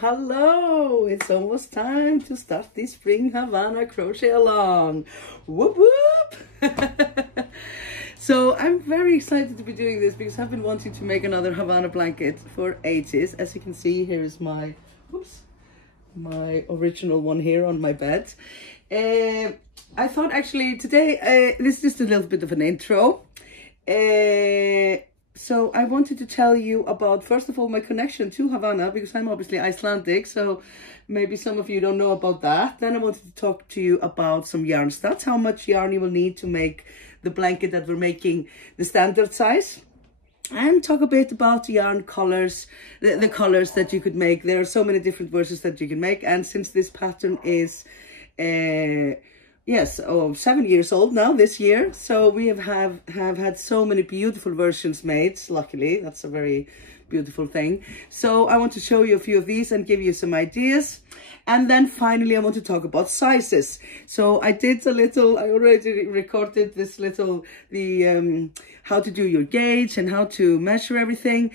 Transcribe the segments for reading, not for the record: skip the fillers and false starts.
Hello, it's almost time to start the spring Havana crochet along. Whoop whoop. So I'm very excited to be doing this because I've been wanting to make another Havana blanket for ages. As you can see, here is my original one here on my bed. I thought actually today this is just a little bit of an intro. So I wanted to tell you about, first of all, my connection to Havana, because I'm obviously Icelandic, so maybe some of you don't know about that. Then I wanted to talk to you about some yarn stats, how much yarn you will need to make the blanket that we're making the standard size, and talk a bit about yarn colors, the colors that you could make. There are so many different versions that you can make, and since this pattern is 7 years old now this year, so we have had so many beautiful versions made. Luckily, that's a very beautiful thing. So I want to show you a few of these and give you some ideas, and then finally I want to talk about sizes. So I already recorded this little how to do your gauge and how to measure everything.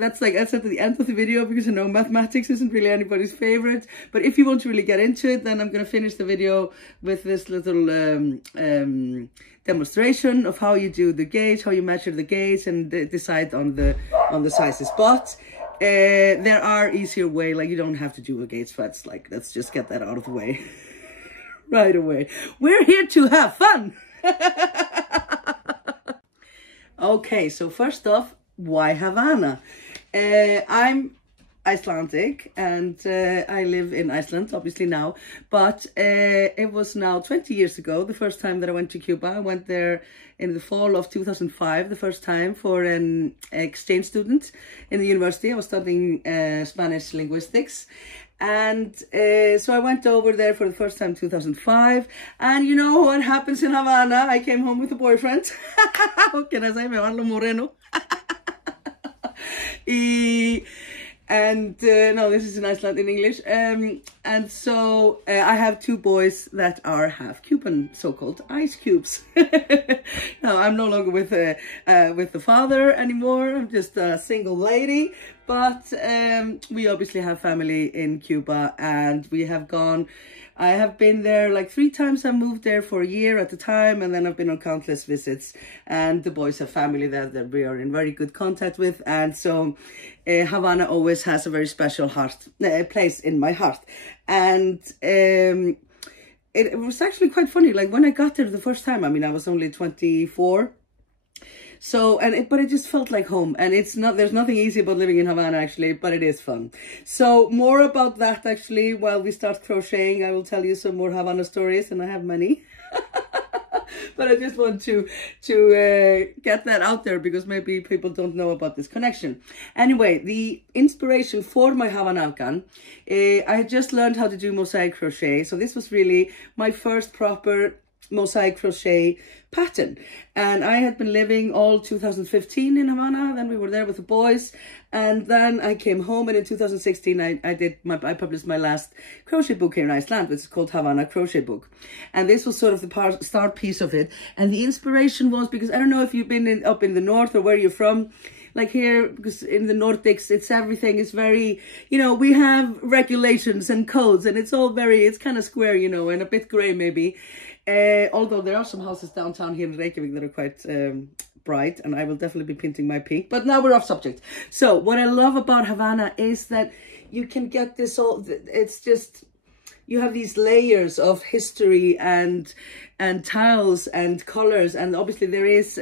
That's at the end of the video, because I know mathematics isn't really anybody's favorite. But if you want to really get into it, then I'm going to finish the video with this little demonstration of how you do the gauge, how you measure the gauge, and decide on the sizes. But there are easier way, like you don't have to do a gauge sweats. Like, let's just get that out of the way right away. We're here to have fun. Okay, so first off, why Havana? I'm Icelandic and I live in Iceland obviously now, but it was now 20 years ago the first time that I went to Cuba. I went there in the fall of 2005 the first time for an exchange student in the university. I was studying Spanish linguistics, and so I went over there for the first time in 2005, and you know what happens in Havana? I came home with a boyfriend. What can I say? Me hablo moreno. No, this is in Iceland in English. And so I have two boys that are half Cuban, so-called ice cubes. No, I'm no longer with the father anymore. I'm just a single lady. But we obviously have family in Cuba, and we have gone. I have been there like 3 times. I moved there for a year at a time, and then I've been on countless visits. And the boys have family there that we are in very good contact with, and so Havana always has a very special place in my heart. And it was actually quite funny. Like when I got there the first time, I mean, I was only 24. So, but it just felt like home, and there's nothing easy about living in Havana actually, but it is fun. So more about that actually, while we start crocheting, I will tell you some more Havana stories, and I have many. But I just want to get that out there, because maybe people don't know about this connection. Anyway, the inspiration for my Havana Afghan, I had just learned how to do mosaic crochet. So this was really my first proper mosaic crochet pattern, and I had been living all 2015 in Havana. Then we were there with the boys, and then I came home, and in 2016 I published my last crochet book here in Iceland, which is called Havana Crochet Book, and this was sort of the start piece of it. And the inspiration was because I don't know if you've been up in the north or where you're from. Like here, because in the Nordics, everything is very, you know, we have regulations and codes, and it's kind of square, you know, and a bit grey maybe. Although there are some houses downtown here in Reykjavik that are quite bright, and I will definitely be painting my pink. But now we're off subject. So what I love about Havana is that you can get this it's just, you have these layers of history and tiles and colors, and obviously there is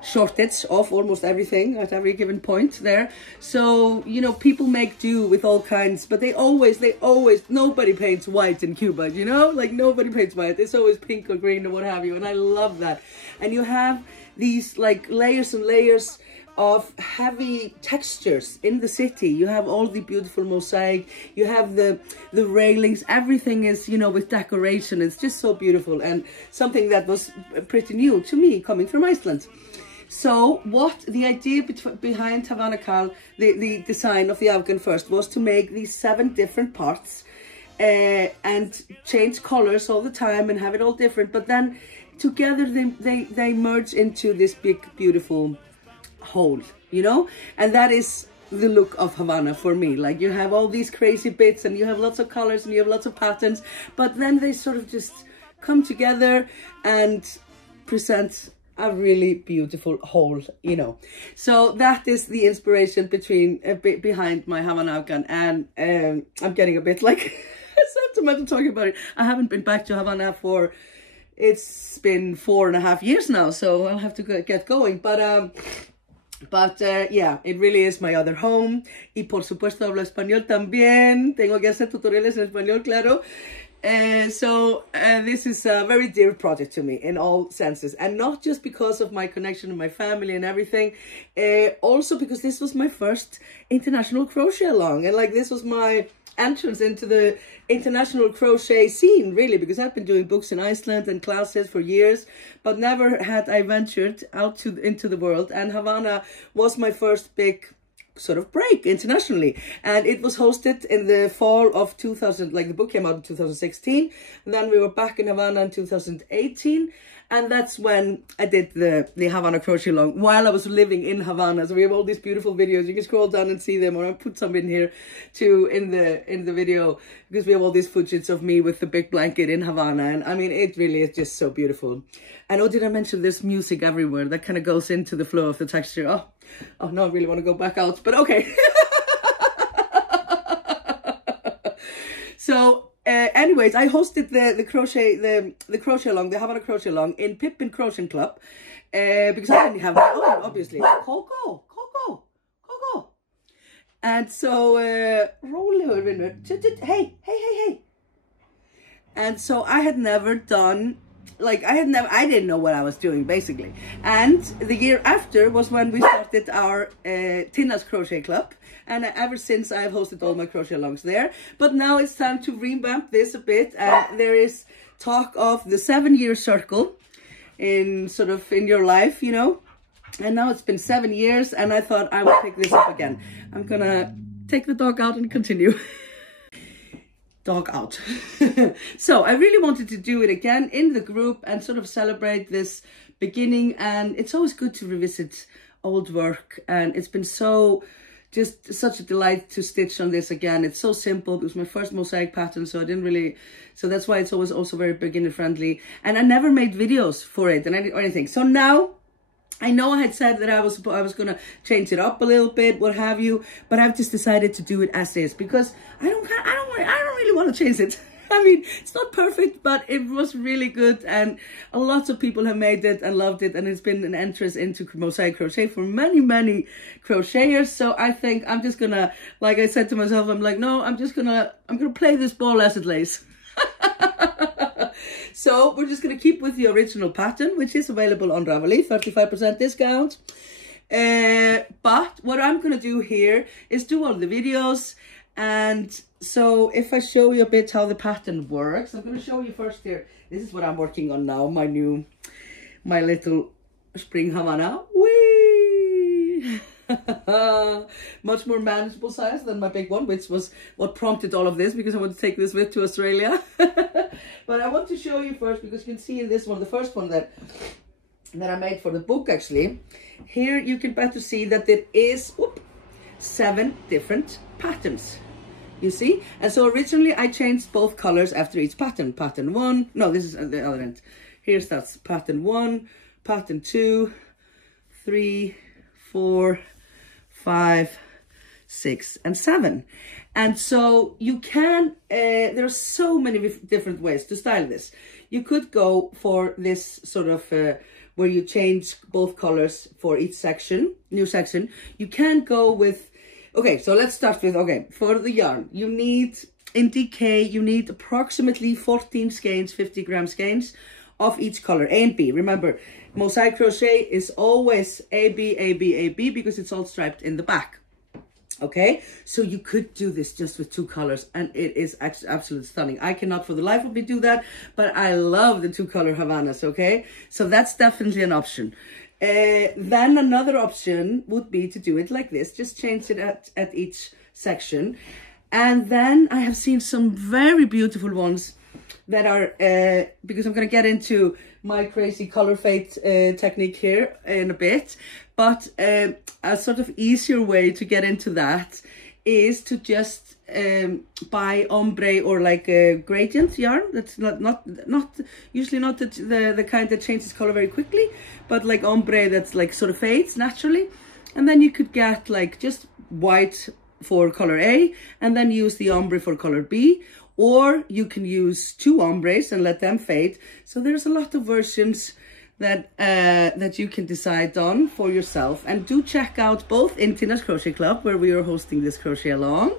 shortage of almost everything at every given point there. So, you know, people make do with all kinds, but they always, nobody paints white in Cuba, you know, like nobody paints white. It's always pink or green or what have you, and I love that. And you have these like layers and layers of heavy textures in the city. You have all the beautiful mosaic, you have the railings, everything is, you know, with decoration. It's just so beautiful, and something that was pretty new to me coming from Iceland. So what the idea behind Havana CAL, the design of the Afghan first, was to make these 7 different parts and change colors all the time and have it all different, but then together they merge into this big beautiful whole, you know. And that is the look of Havana for me. Like, you have all these crazy bits and you have lots of colors and you have lots of patterns, but then they sort of just come together and present a really beautiful whole, you know. So that is the inspiration behind my Havana Afghan. And I'm getting a bit like sentimental talking about it. I haven't been back to Havana for, it's been 4.5 years now, so I'll have to get going. But yeah, it really is my other home. Y por supuesto hablo español también. Tengo que hacer tutoriales en español, claro. So this is a very dear project to me in all senses, and not just because of my connection with my family and everything, also because this was my first international crochet along, and like this was my entrance into the international crochet scene, really, because I've been doing books in Iceland and classes for years, but never had I ventured out into the world, and Havana was my first big sort of break internationally. And it was hosted in the fall of 2000, like the book came out in 2016, and then we were back in Havana in 2018, and that's when I did the Havana crochet along while I was living in Havana. So we have all these beautiful videos. You can scroll down and see them, or I'll put some in here too in the video, because we have all these footage of me with the big blanket in Havana. And I mean, it really is just so beautiful. And oh, did I mention there's music everywhere that kind of goes into the flow of the texture? Oh no, I really want to go back out, but okay. So anyways, I hosted the crochet along, the Havana crochet along in Pippin Crochet Club, because I didn't have my own, obviously. Coco. And so hey. And so I had never done, like, I didn't know what I was doing, basically. And the year after was when we started our Tinna's Crochet Club. And ever since, I've hosted all my crochet alongs there. But now it's time to revamp this a bit. And there is talk of the 7-year circle in your life, you know. And now it's been 7 years, and I thought I would pick this up again. I'm gonna take the dog out and continue. Dog out. So I really wanted to do it again in the group and sort of celebrate this beginning. And it's always good to revisit old work, and it's been just such a delight to stitch on this again. It's so simple. It was my first mosaic pattern, so so that's why it's always also very beginner friendly. And I never made videos for it or anything. So now I know I had said that I was going to change it up a little bit, what have you, but I've just decided to do it as is, because I don't really want to change it. I mean, it's not perfect, but it was really good, and lots of people have made it and loved it, and it's been an entrance into mosaic crochet for many crocheters. So I think I'm just gonna, like I said to myself, I'm like, no, I'm gonna play this ball as it lays. So we're just gonna keep with the original pattern, which is available on Ravelry, 35% discount. But what I'm gonna do here is do all the videos. And so if I show you a bit how the pattern works, I'm going to show you first here. This is what I'm working on now, my little spring Havana. Whee! Much more manageable size than my big one, which was what prompted all of this, because I want to take this with to Australia. But I want to show you first, because you can see in this one, the first one that I made for the book, actually. Here you can better see that there is 7 different patterns. You see? And so originally I changed both colors after each pattern. Pattern 1, no, this is at the other end. That's pattern 1, pattern 2, 3, 4, 5, 6, and 7. And so you can, there are so many different ways to style this. You could go for this sort of, where you change both colors for each section, new section. You can go with, okay, so let's start with, for the yarn, you need, in DK, you need approximately 14 skeins, 50 gram skeins of each color, A and B. Remember, mosaic crochet is always A, B, A, B, A, B, because it's all striped in the back. Okay, so you could do this just with 2 colors, and it is actually absolutely stunning. I cannot for the life of me do that, but I love the 2 color Havanas. Okay, so that's definitely an option. Then another option would be to do it like this, just change it at each section. And then I have seen some very beautiful ones that are, because I'm going to get into my crazy color fade technique here in a bit, but a sort of easier way to get into that is to just buy ombre or like a gradient yarn. That's not usually not the kind that changes color very quickly, but like ombre that's like sort of fades naturally. And then you could get like just white for color A and then use the ombre for color B, or you can use 2 ombres and let them fade. So there's a lot of versions that that you can decide on for yourself. And do check out both in Tinna's Crochet Club, where we are hosting this crochet along.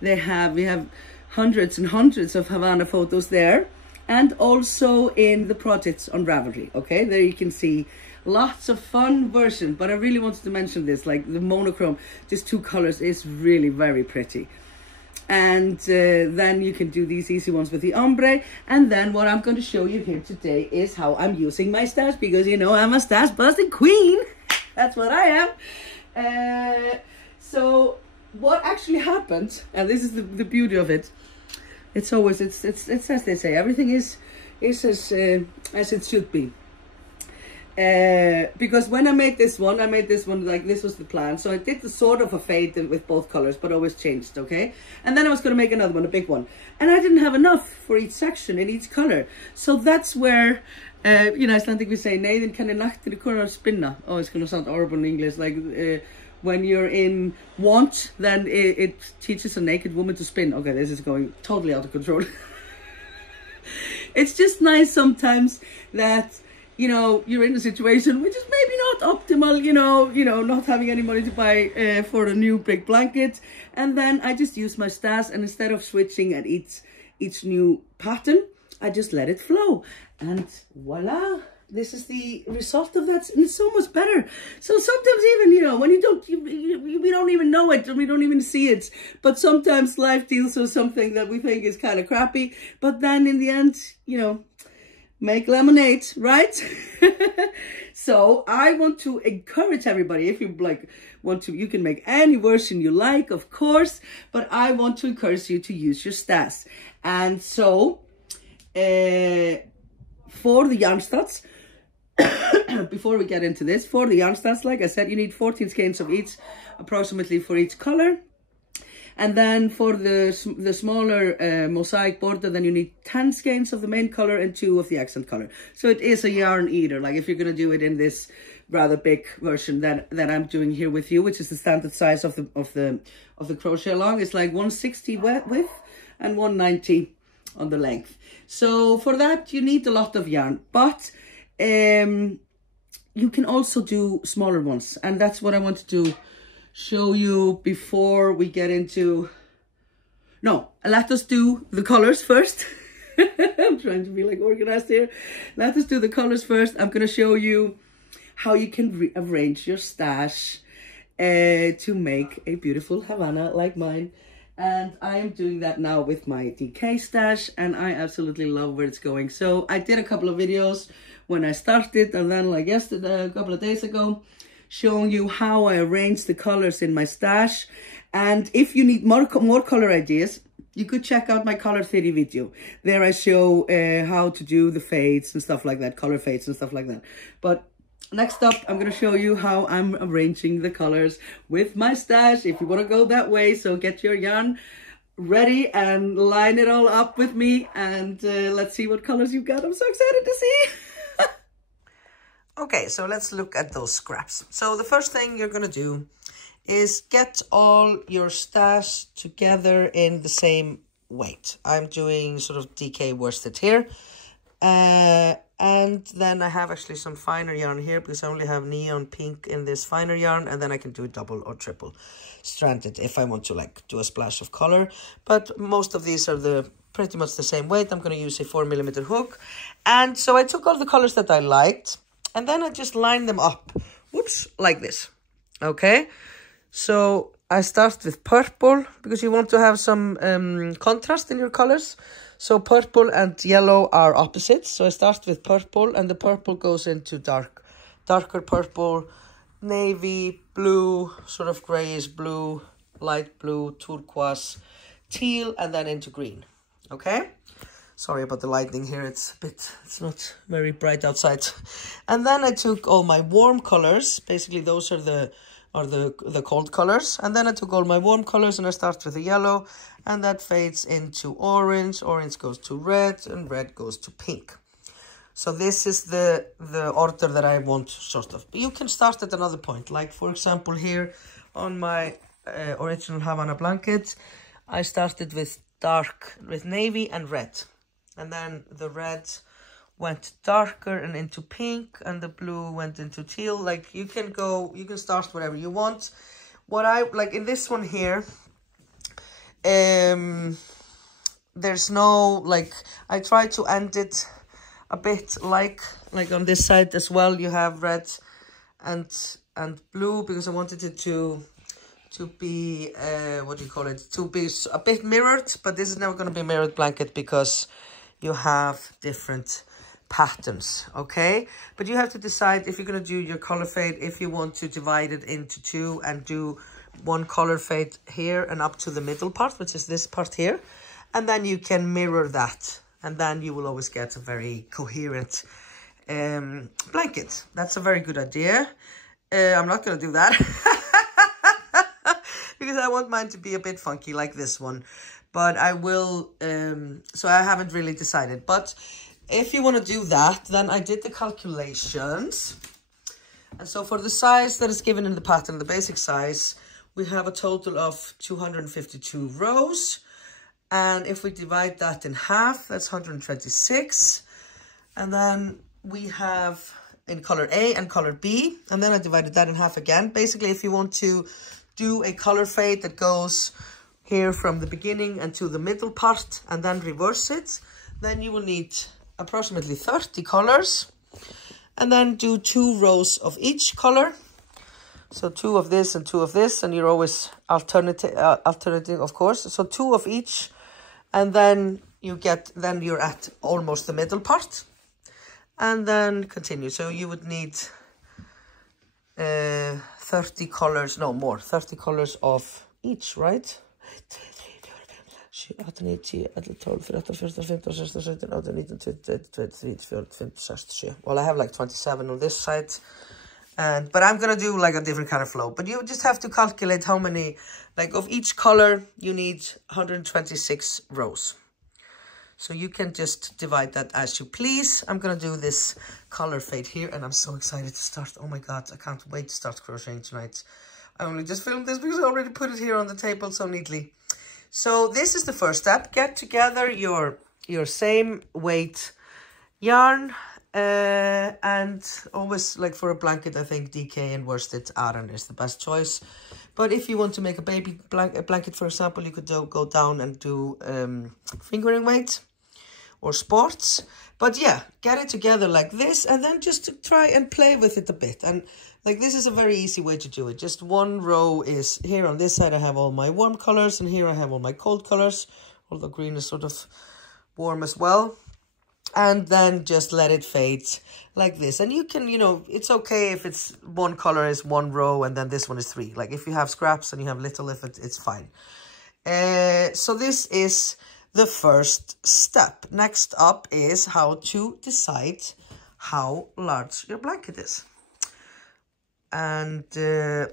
We have hundreds and hundreds of Havana photos there, and also in the projects on Ravelry. Okay, there you can see lots of fun versions. But I really wanted to mention this, like the monochrome, just 2 colors, is really very pretty. And then you can do these easy ones with the ombre. And then what I'm going to show you here today is how I'm using my stash, because you know I'm a stash busting queen. That's what I am. So what actually happened, and this is the beauty of it, it's always, it's as they say, everything is as it should be. Because when I made this one like this was the plan. So I did the sort of a fade with both colors, but always changed, okay? And then I was going to make another one, a big one. And I didn't have enough for each section in each color. So that's where, you know, Icelandic we say, neyðin kann naktin kunna spinna. Oh, it's going to sound horrible in English. Like, when you're in want, then it teaches a naked woman to spin. Okay, this is going totally out of control. It's just nice sometimes that, you know, you're in a situation which is maybe not optimal, you know, not having any money to buy for a new big blanket. And then I just use my stash, and instead of switching at each new pattern, I just let it flow. And voila, this is the result of that. And it's so much better. So sometimes even, you know, when you don't, we don't even know it, and we don't even see it. But sometimes life deals with something that we think is kind of crappy. But then in the end, you know, make lemonade, right? So I want to encourage everybody, if you like want to, you can make any version you like, of course, but I want to encourage you to use your stash. And so for the yarn studs, before we get into this, for the yarn studs, like I said, you need 14 skeins of each, approximately for each color. And then for the smaller mosaic border, then you need 10 skeins of the main color and 2 of the accent color. So it is a yarn eater. Like if you're going to do it in this rather big version that I'm doing here with you, which is the standard size of the crochet along, it's like 160 width and 190 on the length. So for that you need a lot of yarn, but you can also do smaller ones, and that's what I want to show you before we get into, no, let us do the colors first. I'm trying to be like organized here. Let us do the colors first. I'm going to show you how you can arrange your stash to make a beautiful Havana like mine. And I am doing that now with my DK stash, and I absolutely love where it's going. So I did a couple of videos when I started, and then like yesterday, a couple of days ago, showing you how I arrange the colors in my stash. And if you need more color ideas, you could check out my color theory video. There I show how to do the fades and stuff like that, color fades and stuff like that. But next up, I'm going to show you how I'm arranging the colors with my stash, if you want to go that way. So get your yarn ready and line it all up with me, and let's see what colors you've got. I'm so excited to see. Okay, so let's look at those scraps. So the first thing you're going to do is get all your stash together in the same weight. I'm doing sort of DK worsted here. And then I have actually some finer yarn here, because I only have neon pink in this finer yarn, and then I can do double or triple stranded if I want to like do a splash of color. But most of these are the pretty much the same weight. I'm going to use a 4mm hook. And so I took all the colors that I liked, and then I just lined them up, whoops, like this. Okay, so I start with purple, because you want to have some contrast in your colors. So purple and yellow are opposites. So I start with purple, and the purple goes into darker purple, navy, blue, sort of grayish blue, light blue, turquoise, teal, and then into green. Okay, sorry about the lighting here, it's not very bright outside. And then I took all my warm colors, basically those are the cold colors, and then I took all my warm colors, and I start with the yellow, and that fades into orange, orange goes to red, and red goes to pink. So this is the order that I want, sort of. You can start at another point. Like, for example, here on my original Havana blanket, I started with navy and red. And then the red went darker and into pink, and the blue went into teal. Like, you can start whatever you want. What I, like in this one here, there's no, like, I try to end it a bit like on this side as well. You have red and blue, because I wanted it to be what do you call it, to be a bit mirrored. But this is never going to be a mirrored blanket, because you have different patterns. Okay, but you have to decide if you're going to do your color fade, if you want to divide it into two and do one color fade here and up to the middle part, which is this part here, and then you can mirror that. And then you will always get a very coherent blanket. That's a very good idea. I'm not going to do that. Because I want mine to be a bit funky like this one. But I will, so I haven't really decided. But if you want to do that, then I did the calculations. And so for the size that is given in the pattern, the basic size, we have a total of 252 rows. And if we divide that in half, that's 126. And then we have in color A and color B. And then I divided that in half again. Basically, if you want to do a color fade that goes here from the beginning and to the middle part and then reverse it, then you will need approximately 30 colors. And then do 2 rows of each color. So 2 of this and 2 of this. And you're always alternating, of course. So 2 of each. And then you're at almost the middle part, and then continue. So you would need 30 colors, no more, 30 colors of each, right? Well, I have like 27 on this side. But I'm going to do like a different kind of flow. But you just have to calculate how many, like of each color, you need 126 rows. So you can just divide that as you please. I'm going to do this color fade here, and I'm so excited to start. Oh my God, I can't wait to start crocheting tonight. I only just filmed this because I already put it here on the table so neatly. So this is the first step. Get together your same weight yarn. And always, like for a blanket, I think DK and worsted Aran is the best choice. But if you want to make a baby blanket, for example, you could go down and do fingering weight or sports. But yeah, get it together like this, and then just to try and play with it a bit. And like, this is a very easy way to do it. Just one row is here on this side. I have all my warm colors, and here I have all my cold colors, although green is sort of warm as well. And then just let it fade like this. And you can, you know, it's okay if it's one color is 1 row and then this one is 3. Like if you have scraps and you have little, it's fine. So this is the first step. Next up is how to decide how large your blanket is. And yeah,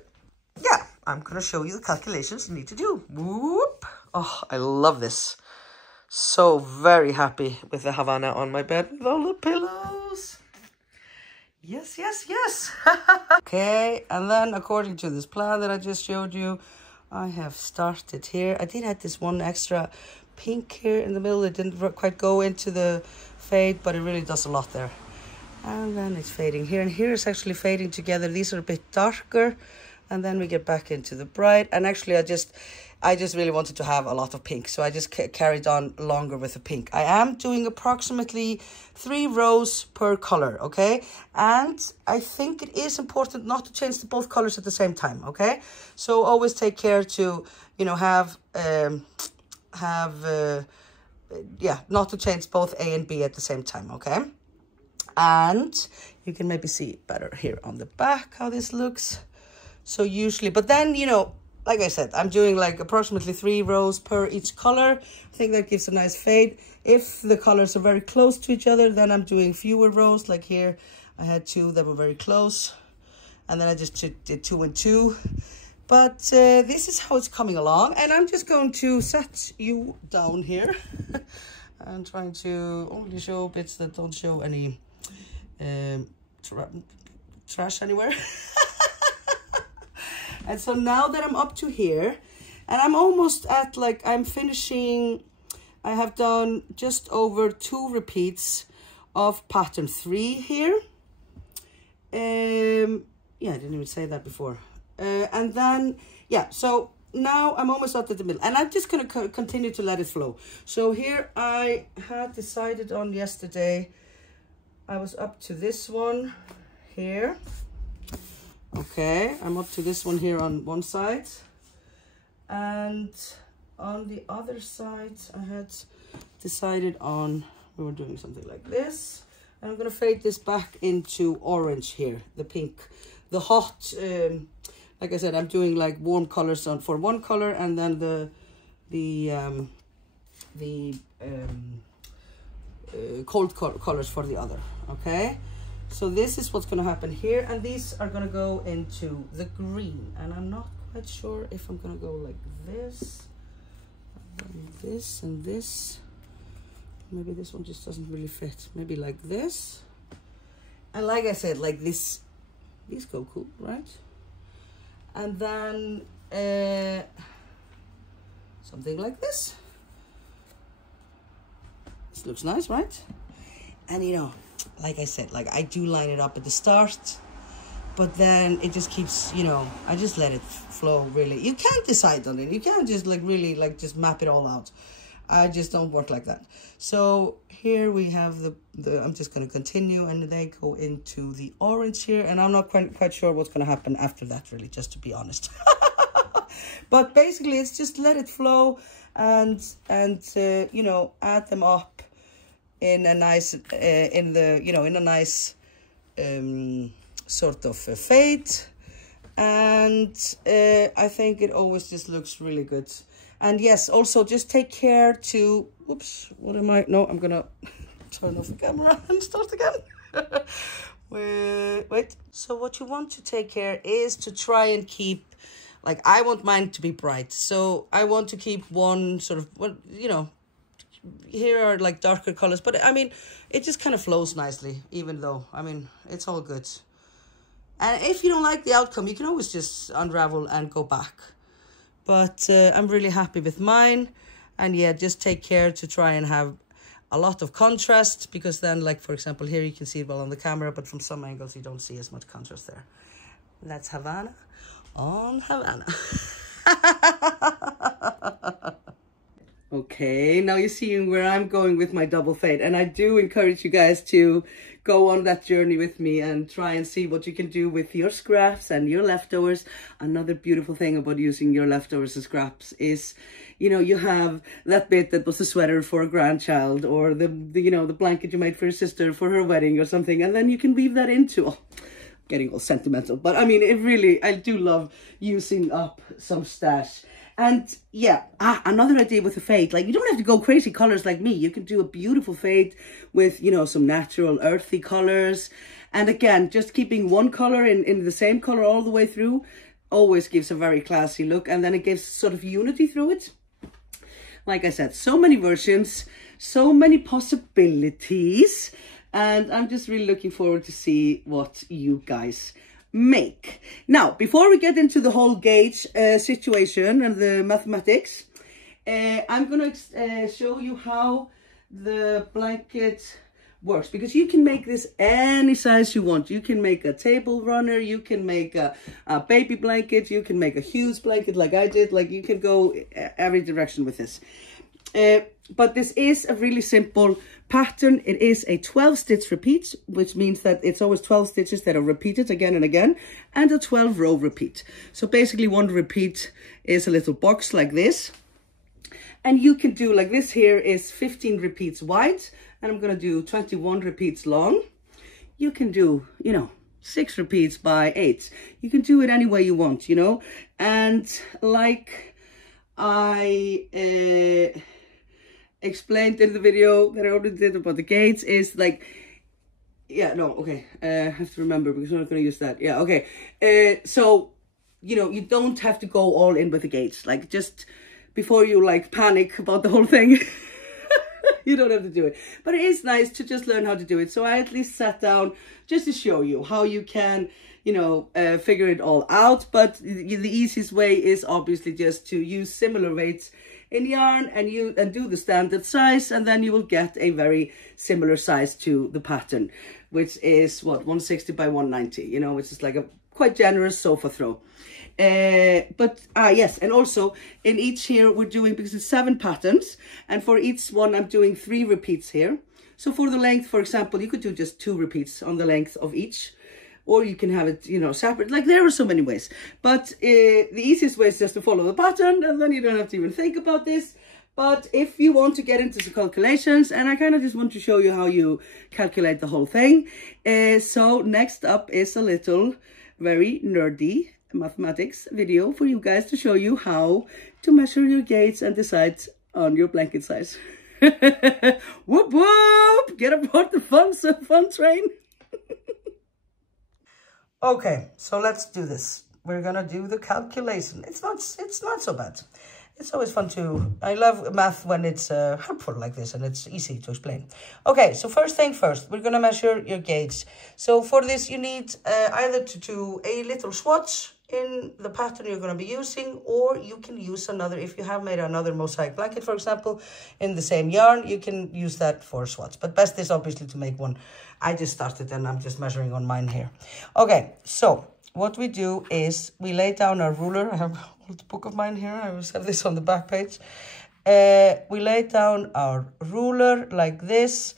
I'm going to show you the calculations you need to do. Whoop. Oh, I love this. So very happy with the Havana on my bed with all the pillows. Yes, yes, yes. Okay, and then according to this plan that I just showed you, I have started here. I did have this one extra pink here in the middle. It didn't quite go into the fade, but it really does a lot there. And then it's fading here, and here it's actually fading together. These are a bit darker, And then we get back into the bright. And actually I just really wanted to have a lot of pink, so I just carried on longer with the pink. I am doing approximately 3 rows per color, okay? And I think it is important not to change both colors at the same time, okay? So always take care to, you know, not to change both A and B at the same time, okay? And you can maybe see better here on the back how this looks. So usually, but then, you know, like I said, I'm doing like approximately 3 rows per each color. I think that gives a nice fade. If the colors are very close to each other, then I'm doing fewer rows. Like here, I had 2 that were very close. And then I just did 2 and 2. But this is how it's coming along. And I'm just going to set you down here. I'm trying to only show bits that don't show any trash anywhere. And so now that I'm up to here, and I'm almost at, like, I'm finishing, I have done just over 2 repeats of pattern 3 here. Yeah, I didn't even say that before. And then, yeah, so now I'm almost up at the middle, and I'm just going to continue to let it flow. So here I had decided on yesterday, I was up to this one here. Okay, I'm up to this one here on one side, and on the other side I had decided on, we were doing something like this, and I'm going to fade this back into orange here, the pink, the hot, like I said, I'm doing like warm colors on for one color, and then the cold colors for the other, okay? So this is what's going to happen here, and these are going to go into the green, and I'm not quite sure if I'm going to go like this, and this, and this. Maybe this one just doesn't really fit. Maybe like this. And like I said, like this, these go cool, right? And then something like this. This looks nice, right? And you know, like I said, like I do line it up at the start, but then it just keeps, you know, I just let it flow really. You can't decide on it. You can't just like really like just map it all out. I just don't work like that. So here we have the I'm just going to continue, and they go into the orange here, and I'm not quite sure what's going to happen after that, really, just to be honest. But basically it's just let it flow, and you know, add them up in a nice in a nice sort of fade, and I think it always just looks really good. And yes, also just take care to, whoops, what am I, no, I'm gonna turn off the camera and start again. Wait, so what you want to take care is to try and keep, like, I want mine to be bright, so I want to keep one sort of, well, you know, here are like darker colors, but I mean, it just kind of flows nicely, even though, I mean, it's all good. And if you don't like the outcome, you can always just unravel and go back. But I'm really happy with mine. And yeah, just take care to try and have a lot of contrast, because then, like, for example, here you can see it well on the camera, but from some angles you don't see as much contrast there. And that's Havana on Havana. Okay, now you're seeing where I'm going with my double fade, and I do encourage you guys to go on that journey with me and try and see what you can do with your scraps and your leftovers. Another beautiful thing about using your leftovers and scraps is, you know, you have that bit that was a sweater for a grandchild, or the you know, the blanket you made for your sister for her wedding or something, and then you can weave that into, oh, getting all sentimental, but I mean, it really, I do love using up some stash. And yeah, another idea with a fade, like, you don't have to go crazy colors like me. You can do a beautiful fade with, you know, some natural earthy colors. And again, just keeping one color in the same color all the way through always gives a very classy look. And then it gives sort of unity through it. Like I said, so many versions, so many possibilities. And I'm just really looking forward to see what you guys make. Now, before we get into the whole gauge situation and the mathematics, I'm going to show you how the blanket works, because you can make this any size you want. You can make a table runner, you can make a baby blanket, you can make a huge blanket like I did. Like, you can go every direction with this. But this is a really simple pattern. It is a 12 stitch repeat, which means that it's always 12 stitches that are repeated again and again, and a 12 row repeat. So basically one repeat is a little box like this. And you can do, like, this here is 15 repeats wide, and I'm going to do 21 repeats long. You can do, you know, 6 repeats by 8. You can do it any way you want, you know. And like I explained in the video that I already did about the gates, is like, yeah, no, okay, I have to remember because I'm not going to use that. Yeah, okay. So, you know, you don't have to go all in with the gates. Like, just before you like panic about the whole thing, you don't have to do it. But it is nice to just learn how to do it. So I at least sat down just to show you how you can, you know, figure it all out. But the easiest way is obviously just to use similar weights in yarn and do the standard size, and then you will get a very similar size to the pattern, which is what, 160 by 190, you know, which is like a quite generous sofa throw. Yes, and also in each here we're doing, because it's 7 patterns, and for each one I'm doing 3 repeats here. So for the length, for example, you could do just 2 repeats on the length of each, or you can have it, you know, separate. Like, there are so many ways, but the easiest way is just to follow the pattern, and then you don't have to even think about this. But if you want to get into the calculations, and I kind of just want to show you how you calculate the whole thing. So next up is a little very nerdy mathematics video for you guys to show you how to measure your gates and decide on your blanket size. Whoop whoop, get aboard the fun train. Okay, so let's do this. We're gonna do the calculation. It's not so bad. It's always fun I love math when it's helpful like this and it's easy to explain. Okay, so first thing first, we're gonna measure your gauge. So for this you need either to do a little swatch in the pattern you're going to be using, or you can use another. If you have made another mosaic blanket, for example, in the same yarn, you can use that for a swatch. But best is obviously to make one. I just started and I'm just measuring on mine here. Okay, so what we do is we lay down our ruler. I have a old book of mine here. I always have this on the back page. We lay down our ruler like this.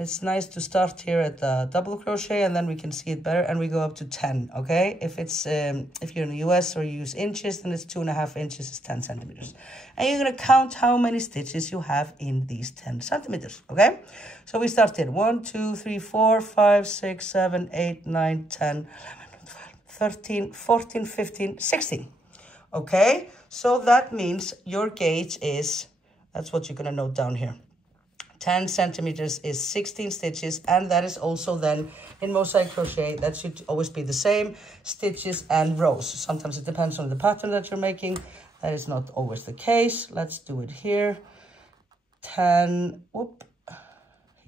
It's nice to start here at the double crochet, and then we can see it better, and we go up to 10, okay? If it's if you're in the US or you use inches, then it's 2.5 inches is 10 centimeters. And you're gonna count how many stitches you have in these 10 centimeters, okay? So we start here, 1, 2, 3, 4, 5, 6, 7, 8, 9, 10, 11, 12, 13, 14, 15, 16, okay? So that means your gauge is, that's what you're gonna note down here. 10 centimeters is 16 stitches, and that is also then in mosaic crochet, that should always be the same, stitches and rows. Sometimes it depends on the pattern that you're making. That is not always the case. Let's do it here. 10, whoop,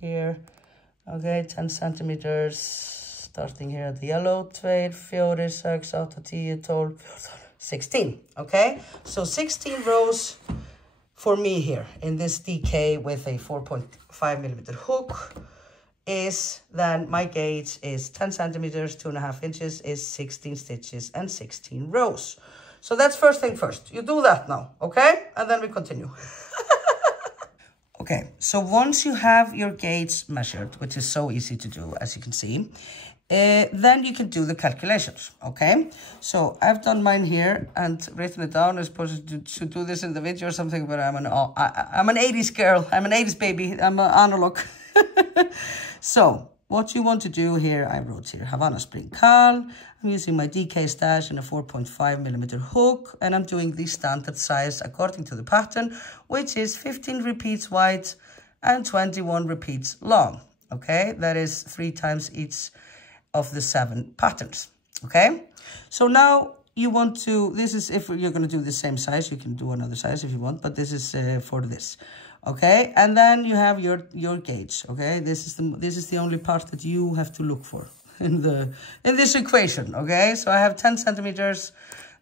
here. Okay, 10 centimeters, starting here at the yellow, 2, 4, 6, 8, 10, 12, 16, okay? So 16 rows for me here in this DK with a 4.5 millimeter hook is then my gauge is 10 centimeters, 2.5 inches is 16 stitches and 16 rows. So that's first thing first. You do that now, okay? And then we continue. Okay, so once you have your gauge measured, which is so easy to do, as you can see, then you can do the calculations, okay? So I've done mine here and written it down. I suppose I should do this in the video or something, but I'm an 80s girl. I'm an 80s baby. I'm an analog. So what you want to do here, I wrote here, Havana Spring CAL. I'm using my DK stash and a 4.5 millimeter hook, and I'm doing the standard size according to the pattern, which is 15 repeats wide and 21 repeats long, okay? That is 3 times each of the 7 patterns, okay? So now you want to, this is if you're going to do the same size, you can do another size if you want, but this is for this, okay? And then you have your gauge, okay? This is the only part that you have to look for in this equation, okay? So I have 10 centimeters,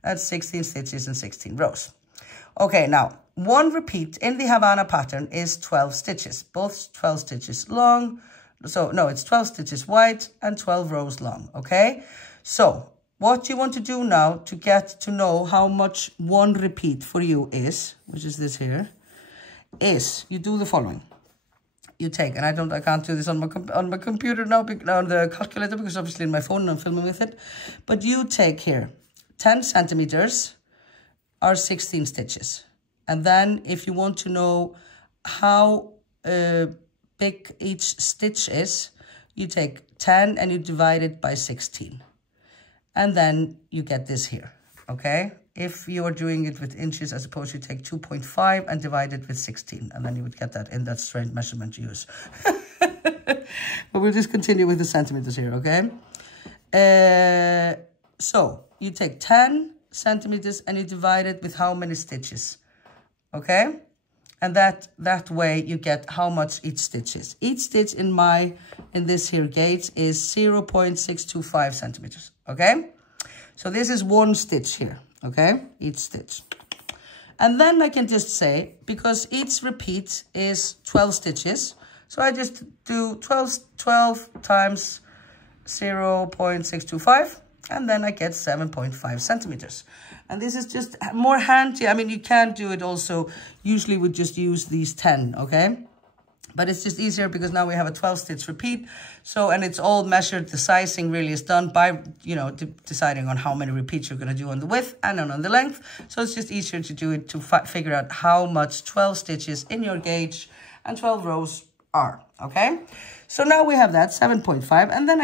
that's 16 stitches and 16 rows. Okay, now one repeat in the Havana pattern is 12 stitches, both 12 stitches long, So no, it's 12 stitches wide and 12 rows long, okay? So what you want to do now to get to know how much one repeat for you is, which is this here, is you do the following. You take, and I can't do this on my computer now, on the calculator, because obviously in my phone and I'm filming with it. But you take here, 10 centimeters are 16 stitches. And then if you want to know how big each stitch is, you take 10 and you divide it by 16. And then you get this here, okay? If you are doing it with inches, I suppose you take 2.5 and divide it with 16. And then you would get that in that straight measurement you use. But we'll just continue with the centimeters here, okay? So you take 10 centimeters and you divide it with how many stitches, okay? And that way you get how much each stitch is. Each stitch in this here gauge is 0.625 centimeters, okay? So this is one stitch here, okay? Each stitch. And then I can just say, because each repeat is 12 stitches, so I just do 12 times 0.625, and then I get 7.5 centimeters. And this is just more handy. I mean, you can do it also. Usually we just use these 10, okay? But it's just easier because now we have a 12 stitch repeat. So, and it's all measured. The sizing really is done by, you know, deciding on how many repeats you're going to do on the width and on the length. So it's just easier to do it to figure out how much 12 stitches in your gauge and 12 rows are, okay? So now we have that 7.5, and then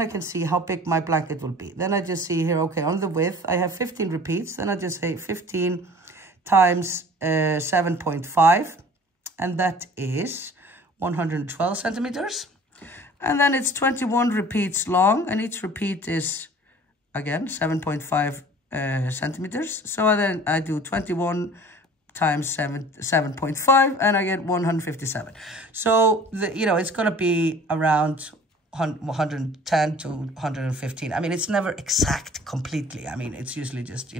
I can see how big my blanket will be. Then I just see here, okay, on the width, I have 15 repeats. Then I just say 15 times 7.5, and that is 112 centimeters. And then it's 21 repeats long, and each repeat is, again, 7.5 centimeters. So then I do 21 times 7.5, and I get 157. So, it's going to be around 110 to 115. I mean, it's never exact completely. I mean, it's usually just,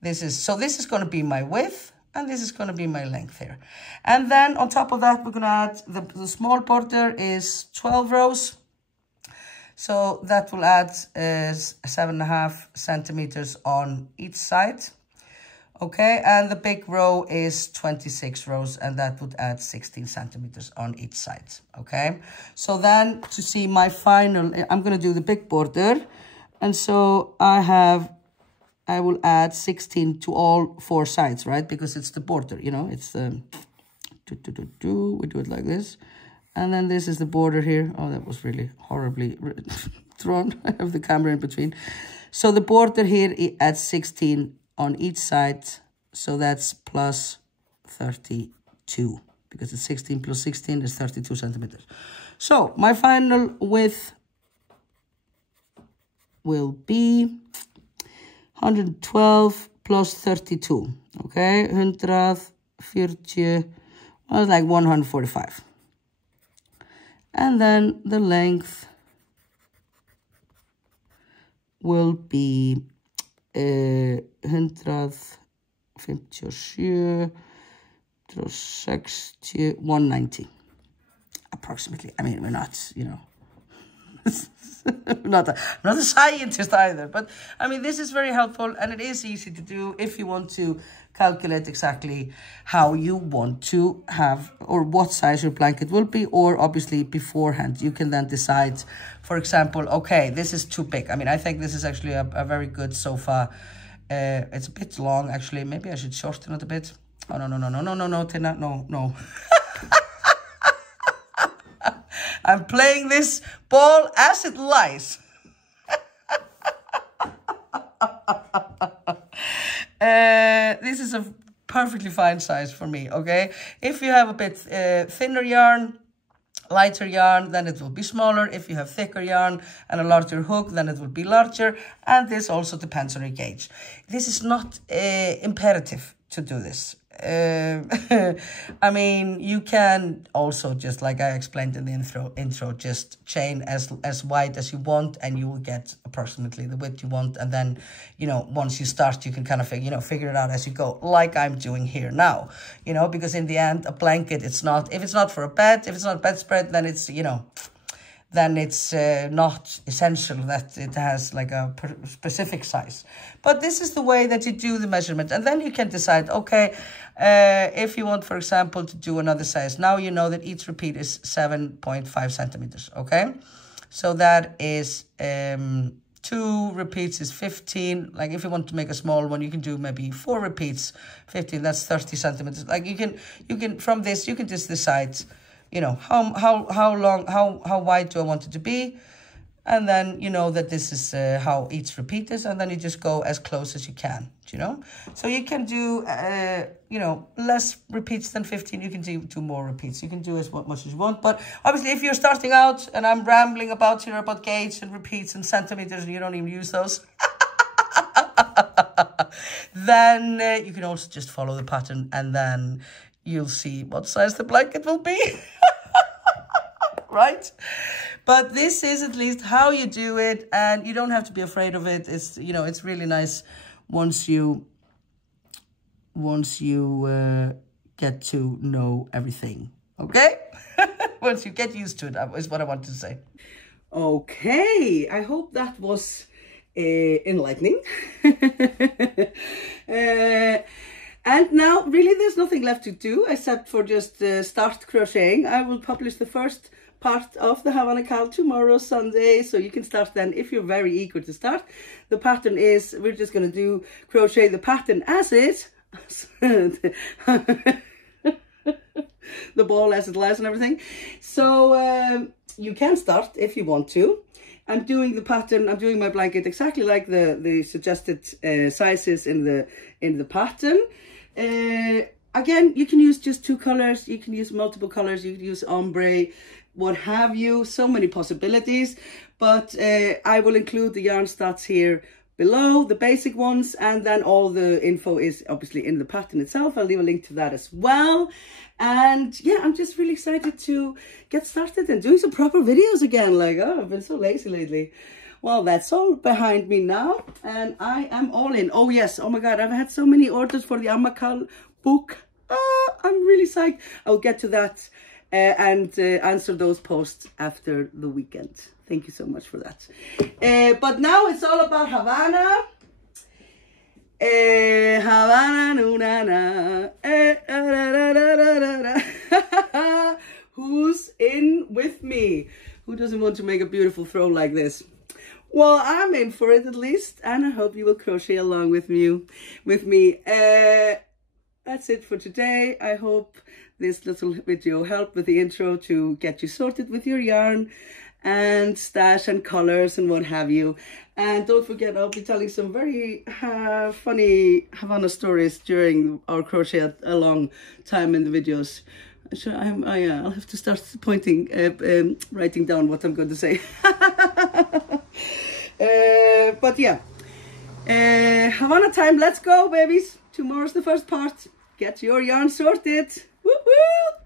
this is going to be my width, and this is going to be my length here. And then on top of that, we're going to add the small border is 12 rows. So that will add 7.5 centimeters on each side. Okay, and the big row is 26 rows, and that would add 16 centimeters on each side. Okay, so then to see my final, I'm going to do the big border. And so I will add 16 to all 4 sides, right? Because it's the border, it's the, we do it like this. And then this is the border here. Oh, that was really horribly drawn. I have the camera in between. So the border here, it adds 16 on each side, so that's plus 32, because it's 16 plus 16 is 32 centimeters. So my final width will be 112 plus 32, okay? 140, well, like 145. And then the length will be 157, 60, 190, approximately. I mean, we're not, I'm not a scientist either, but I mean, this is very helpful, and it is easy to do if you want to calculate exactly how you want to have, or what size your blanket will be, or obviously beforehand you can then decide, for example, okay, this is too big. I mean, I think this is actually a very good sofa. It's a bit long, actually. Maybe I should shorten it a bit. Oh, no, Tinna, no. I'm playing this ball as it lies. This is a perfectly fine size for me, okay? If you have a bit thinner yarn, lighter yarn, then it will be smaller. If you have thicker yarn and a larger hook, then it will be larger. And this also depends on your gauge. This is not imperative to do this. I mean, you can also, just like I explained in the intro, just chain as wide as you want, and you will get approximately the width you want. And then, you know, once you start, you can kind of, you know, figure it out as you go, like I'm doing here now, you know, because in the end, a blanket, it's not, if it's not for a bed, if it's not a bedspread, then it's, you know, then it's not essential that it has like a specific size. But this is the way that you do the measurement. And then you can decide, okay, if you want, for example, to do another size. Now you know that each repeat is 7.5 centimeters, okay? So that is 2 repeats is 15. Like if you want to make a small one, you can do maybe 4 repeats, 15, that's 30 centimeters. Like you can from this, you can just decide, you know, how long, how wide do I want it to be? And then you know that this is how each repeat is, and then you just go as close as you can, you know? So you can do, you know, less repeats than 15. You can do more repeats. You can do as much as you want. But obviously, if you're starting out and I'm rambling about here about gauge and repeats and centimeters and you don't even use those, then you can also just follow the pattern, and then you'll see what size the blanket will be. Right? But this is at least how you do it, and you don't have to be afraid of it. It's, you know, it's really nice once you get to know everything. Okay? Once you get used to it, is what I want to say. Okay, I hope that was enlightening. And now, really, there's nothing left to do except for just start crocheting. I will publish the first part of the Havana CAL tomorrow, Sunday, so you can start then if you're very eager to start. The pattern is, we're just going to do crochet the pattern as is, the ball as it lies and everything. So you can start if you want to. I'm doing the pattern, I'm doing my blanket exactly like the suggested sizes in the pattern. Again, you can use just 2 colors, you can use multiple colors, you can use ombre, what have you, so many possibilities. But I will include the yarn stats here below, the basic ones, and then all the info is obviously in the pattern itself. I'll leave a link to that as well. And yeah, I'm just really excited to get started and doing some proper videos again. Like, oh, I've been so lazy lately. Well, that's all behind me now, and I am all in. Oh yes, oh my god, I've had so many orders for the Facbook book. I'm really psyched. I'll get to that and answer those posts after the weekend. Thank you so much for that. But now it's all about Havana. Havana, na. Who's in with me? Who doesn't want to make a beautiful throw like this? Well, I'm in for it at least, and I hope you will crochet along with me. That's it for today. I hope this little video helped with the intro to get you sorted with your yarn and stash and colors and what have you. And don't forget, I'll be telling some very funny Havana stories during our crochet along time in the videos. So I'll have to start pointing, writing down what I'm going to say. But yeah, Havana time, let's go, babies. Tomorrow's the first part. Get your yarn sorted. Woo woo!